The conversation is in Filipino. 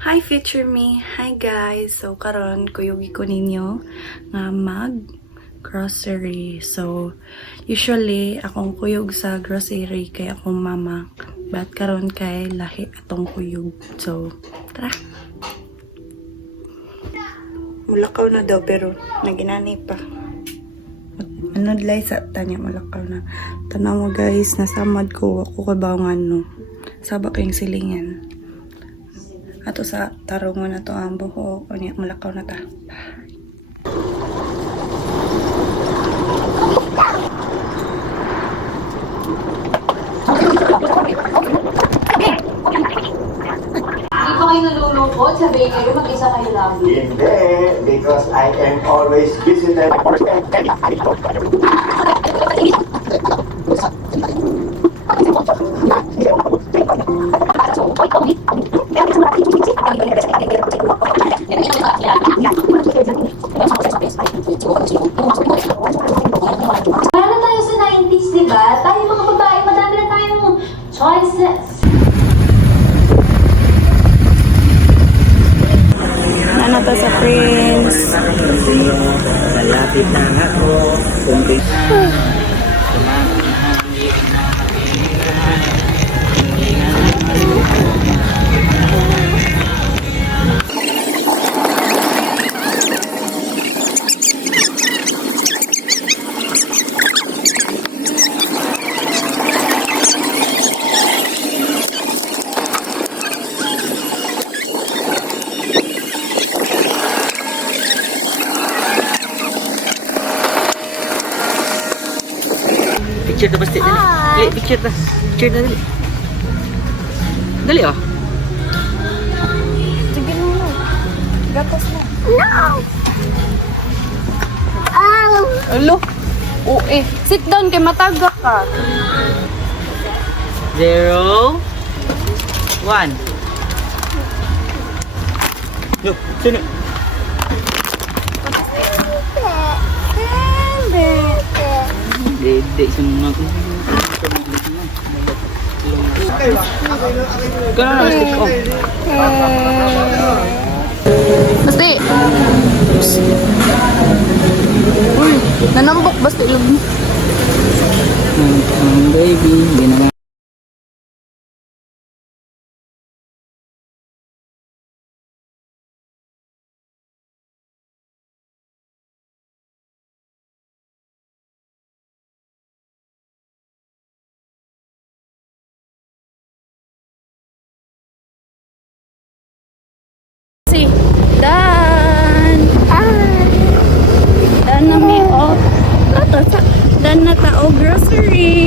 Hi future me. Hi guys. So karon kuyugi ko ninyo nga mag grocery. So usually akong kuyog sa grocery kay akong mama. But karon kay lahi atong kuyog. So tara. Mulakaw na daw pero naginani pa. Ano dlay sa tanya mulakaw na. Tanaw mo guys, nasamad ko ako kabangan no. Sabak kayong silingan. Ato sa tarungan na to ang buhok. O niya, malakaw na ta. Hindi pa kayo nalulungkot sa bakery, mag-isa kayo lang. Hindi, because I am always visited. Wala na tayo sa 90s, di ba? Tayo mga babae, madami na tayong choices. Nanata sa Prince. Malapit na ako. Picture na basta dali. Dali, picture na. Picture na dali. Dali oh. Sige mo. Gatas na. Alo. Oo eh. Sit down kay mataga ka. 0 1. Yo, sino? Dede semua aku. Kau nak stick on. Basti. Uy, nanambok basti ilog. Baby, gina. Si Dan. Dan na mi o. Dan na ta o grocery.